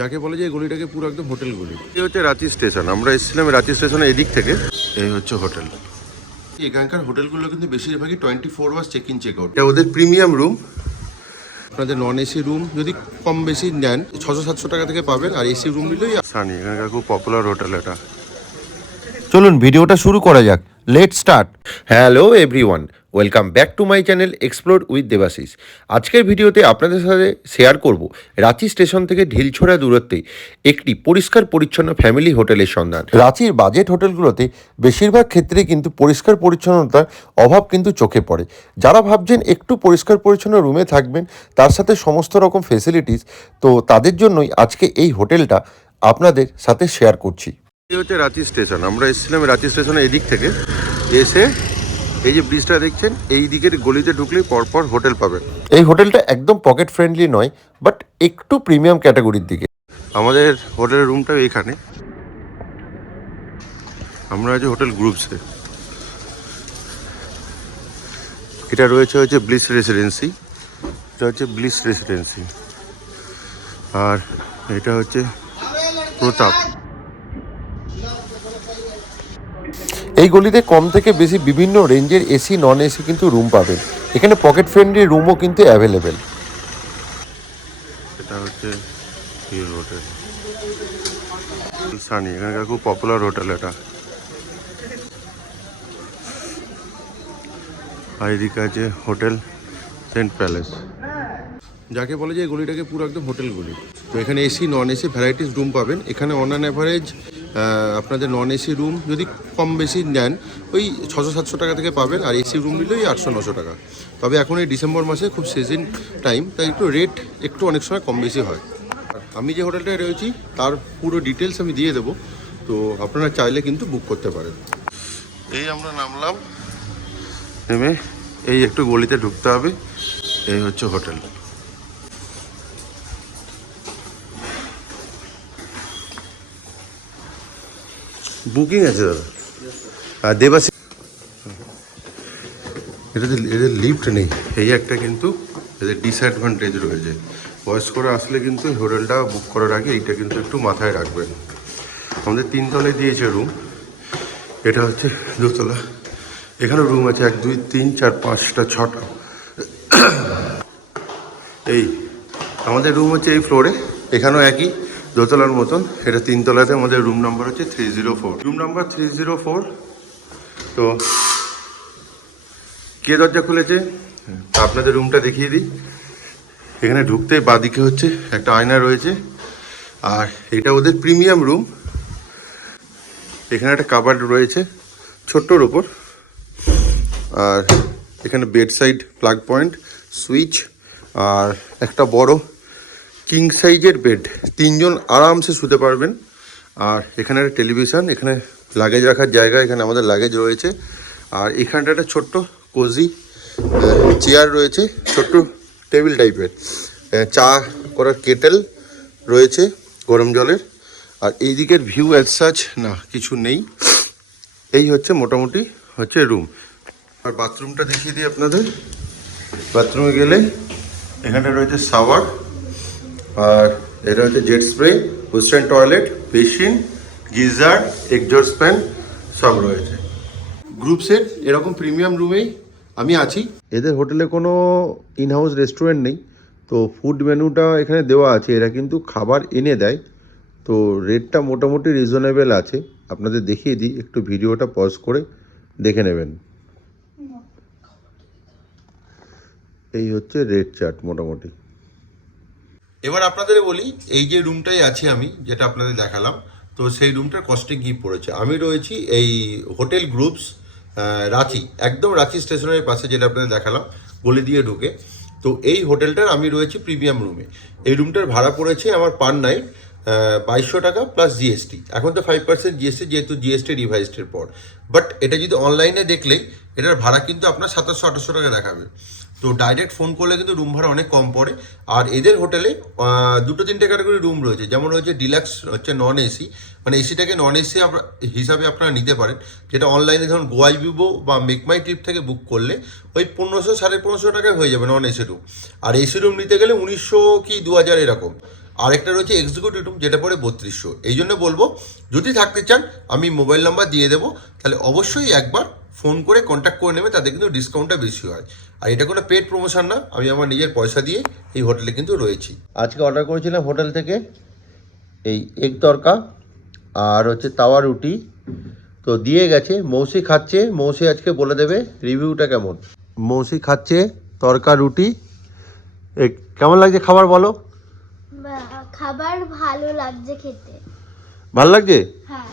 যাকে বলে যে এই গলিটাকে পুরো একদম হোটেল গলি। এই হচ্ছে রাঁচি স্টেশন, আমরা এসেছিলাম রাঁচি স্টেশনের এদিক থেকে। এই হচ্ছে হোটেল। এখানকার হোটেলগুলো কিন্তু বেশিরভাগই 24 hours check in check out. এটা ওদের প্রিমিয়াম রুম। আপনাদের নন এসি রুম যদি কম বেশি নেন 600-700 টাকা থেকে পাবেন, আর এসি রুম নিলেই সানি। এখানকার খুব পপুলার হোটেল এটা। চলুন ভিডিওটা শুরু করা যাক। Let's start. Hello everyone, welcome back to my channel explore with Debashis. আজকের ভিডিওতে আপনাদের সাথে শেয়ার করব রাঁচি স্টেশন থেকে ঢিলছোড়া দূরত্বে একটি পরিষ্কার পরিচ্ছন্ন ফ্যামিলি হোটেলের সন্ধান। রাঁচির বাজেট হোটেলগুলোতে বেশিরভাগ ক্ষেত্রেই কিন্তু পরিষ্কার পরিচ্ছন্নতার অভাব কিন্তু চোখে পড়ে। যারা ভাবছেন একটু পরিষ্কার পরিচ্ছন্ন রুমে থাকবেন, তার সাথে সমস্ত রকম ফেসিলিটিস, তো তাদের জন্যই আজকে এই হোটেলটা আপনাদের সাথে শেয়ার করছি। এই হচ্ছে রাঁচি স্টেশন, আমরা এসেছিলাম রাঁচি স্টেশনের এদিক থেকে। এসে এই যে ব্রিজটা দেখছেন, এই দিকের গলিতে ঢুকলেই পরপর হোটেল পাবেন। এই হোটেলটা একদম পকেট ফ্রেন্ডলি নয়, বাট একটু প্রিমিয়াম ক্যাটাগরির দিকে। আমাদের হোটেলের রুমটা এখানে। আমরা আছি হোটেল গ্রুপসে। এটা হচ্ছে ব্লিস রেসিডেন্সি। এটা হচ্ছে ব্লিস রেসিডেন্সি, আর এটা হচ্ছে প্রতাপ। এই গলিতে কম থেকে বেশি বিভিন্ন রেঞ্জের এসি নন এসি কিন্তু রুম পাবেন। এখানে পকেট ফ্রেন্ডলি রুমও কিন্তু অ্যাভেলেবেল। এটা হচ্ছে হোটেল সানি। এখানকার খুব পপুলার হোটেল এটা। আর এদিকে আছে হোটেল সেন্ট প্যালেস, যাকে বলে যে এই গলিটাকে পুরো একদম হোটেল গলি। তো এখানে AC non AC varieties room পাবেন। এখানে অন অ্যান অ্যাভারেজ আপনাদের নন এসি রুম যদি কম বেশি নেন ওই 600-700 টাকা থেকে পাবেন, আর এসি রুম নিলেই 800-900 টাকা। তবে এখন এই ডিসেম্বর মাসে খুব সিজন টাইম, তাই একটু রেট একটু অনেক সময় কম বেশি হয়। আমি যে হোটেলটায় রয়েছি তার পুরো ডিটেলস আমি দিয়ে দেবো, তো আপনারা চাইলে কিন্তু বুক করতে পারেন। এই আমরা নামলাম, নেমে এই একটু গলিতে ঢুকতে হবে। এই হচ্ছে হোটেল। বুকিং আছে দাদা। আর দেবাশী এদের লিফট নেই, এই একটা কিন্তু এদের ডিসঅ্যাডভান্টেজ রয়েছে। বয়স্করা আসলে কিন্তু হোটেলটা বুক করার আগে এইটা কিন্তু একটু মাথায় রাখবেন। আমাদের 3 তলায় দিয়েছে রুম, এটা হচ্ছে 2 তলা। এখানে রুম আছে 1, 2, 3, 4, 5টা 6টা। এই আমাদের রুম হচ্ছে এই ফ্লোরে, এখানেও একই 2 তলার মতন। এটা 3 তলাতে আমাদের রুম নাম্বার হচ্ছে 304, রুম নাম্বার 304। তো কে দরজা খুলেছে আপনাদের রুমটা দেখিয়ে দিই। এখানে ঢুকতেই বাঁদিকে হচ্ছে একটা আয়না রয়েছে, আর এটা ওদের প্রিমিয়াম রুম। এখানে একটা কাবার্ড রয়েছে ছোট্টর ওপর, আর এখানে bed side plug point, switch, আর একটা বড় কিং সাইজের বেড। 3 জন আরামসে শুতে পারবেন। আর এখানে একটা টেলিভিশন, এখানে লাগেজ রাখার জায়গা, এখানে আমাদের লাগেজ রয়েছে। আর এখানটা একটা ছোট্ট কোজি চেয়ার রয়েছে, ছোট্ট টেবিল টাইপের। চা করার কেটেল রয়েছে গরম জলের। আর এই দিকের ভিউ অ্যাজ সাচ না কিছু নেই। এই হচ্ছে মোটামুটি হচ্ছে রুম। আর বাথরুমটা দেখিয়ে দিই আপনাদের। বাথরুমে গেলে এখানে রয়েছে শাওয়ার, আর এটা হচ্ছে jet spray, western toilet, basin, geyser, exhaust fan সব রয়েছে। গ্রুপসের এরকম প্রিমিয়াম রুমেই আমি আছি। এদের হোটেলে কোনো ইনহাউস রেস্টুরেন্ট নেই, তো ফুড মেনুটা এখানে দেওয়া আছে। এরা কিন্তু খাবার এনে দেয়, তো রেটটা মোটামুটি রিজনেবল আছে। আপনাদের দেখিয়ে দিই, একটু ভিডিওটা পজ করে দেখে নেবেন। এই হচ্ছে রেট চার্ট মোটামুটি। এবার আপনাদের বলি, এই যে রুমটাই আছি আমি, যেটা আপনাদের দেখালাম, তো সেই রুমটার কস্টিং কী পড়েছে। আমি রয়েছি এই হোটেল গ্রুপস রাঁচি, একদম রাঁচি স্টেশনের পাশে, যেটা আপনাদের দেখালাম গলি দিয়ে ঢুকে। তো এই হোটেলটার আমি রয়েছি প্রিমিয়াম রুমে। এই রুমটার ভাড়া পড়েছে আমার পার নাইট 2200 টাকা প্লাস জিএসটি। এখন তো 5% জিএসটি, যেহেতু জিএসটি রিভাইজডের পর। বাট এটা যদি অনলাইনে দেখলেই এটার ভাড়া কিন্তু আপনার 700-800 টাকা দেখাবে। তো ডাইরেক্ট ফোন করলে কিন্তু রুম ভাড়া অনেক কম পড়ে। আর এদের হোটেলে 2-3টে ক্যাটাগরি রুম রয়েছে, যেমন রয়েছে ডিলাক্স, হচ্ছে নন এসি, মানে এসিটাকে নন এসি হিসাবে আপনারা নিতে পারেন। যেটা অনলাইনে ধরুন গোয়াই ভিভো বা মেকমাই ট্রিপ থেকে বুক করলে ওই 1500-1550 টাকায় হয়ে যাবে নন এসি রুম। আর এসি রুম নিতে গেলে 1900 কি 2000 এরকম। আরেকটা রয়েছে এক্সিকিউটিভ রুম, যেটা পড়ে 3200। এই জন্য বলবো, যদি থাকতে চান আমি মোবাইল নাম্বার দিয়ে দেবো, তাহলে অবশ্যই একবার ফোন করে কন্ট্যাক্ট করে নেবে, তাদের কিন্তু ডিসকাউন্টটা বেশি হয়। আর এটা কোনো পেড প্রমোশন না, আমি আমার নিজের পয়সা দিয়ে এই হোটেলে কিন্তু রয়েছি। আজকে অর্ডার করেছিলাম হোটেল থেকে এই এগ তরকা আর হচ্ছে তাওয়া রুটি, তো দিয়ে গেছে। মৌসি খাচ্ছে, মৌসি আজকে বলে দেবে রিভিউটা কেমন। মৌসি খাচ্ছে তরকা রুটি, কেমন লাগছে খাবার বলো? খাবার ভালো লাগছে খেতে। ভালো লাগছে? হ্যাঁ।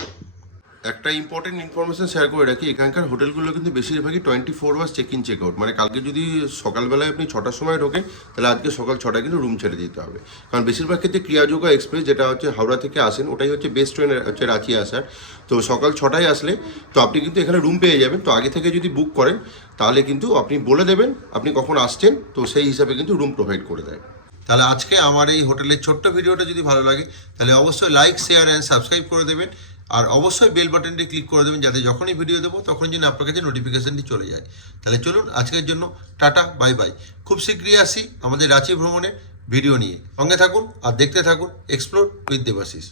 একটা ইম্পর্টেন্ট ইনফরমেশন শেয়ার করে রাখি, এখানকার হোটেলগুলো কিন্তু বেশিরভাগই 24 hours check in check out. মানে কালকে যদি সকালবেলায় আপনি 6টার সময় ঢোকেন, তাহলে আজকে সকাল 6টায় কিন্তু রুম ছেড়ে দিতে হবে। কারণ বেশিরভাগ ক্ষেত্রে ক্রিয়াযোগা এক্সপ্রেস, যেটা হচ্ছে হাওড়া থেকে আসেন, ওটাই হচ্ছে বেস্ট ট্রেন হচ্ছে রাঁচি আসার। তো সকাল 6টায় আসলে তো আপনি কিন্তু এখানে রুম পেয়ে যাবেন। তো আগে থেকে যদি বুক করেন, তাহলে কিন্তু আপনি বলে দেবেন আপনি কখন আসছেন, তো সেই হিসাবে কিন্তু রুম প্রোভাইড করে দেয়। তাহলে আজকে আমার এই হোটেলের ছোট্ট ভিডিওটা যদি ভালো লাগে, তাহলে অবশ্যই লাইক, শেয়ার অ্যান্ড সাবস্ক্রাইব করে দেবেন। আর অবশ্যই বেল বাটনটি ক্লিক করে দেবেন, যাতে যখনই ভিডিও দেবো তখন যেন আপনার কাছে নোটিফিকেশানটি চলে যায়। তাহলে চলুন আজকের জন্য টাটা, বাই বাই। খুব শীঘ্রই আসি আমাদের রাঁচি ভ্রমণের ভিডিও নিয়ে। সঙ্গে থাকুন আর দেখতে থাকুন এক্সপ্লোর উইথ দেবাশিস।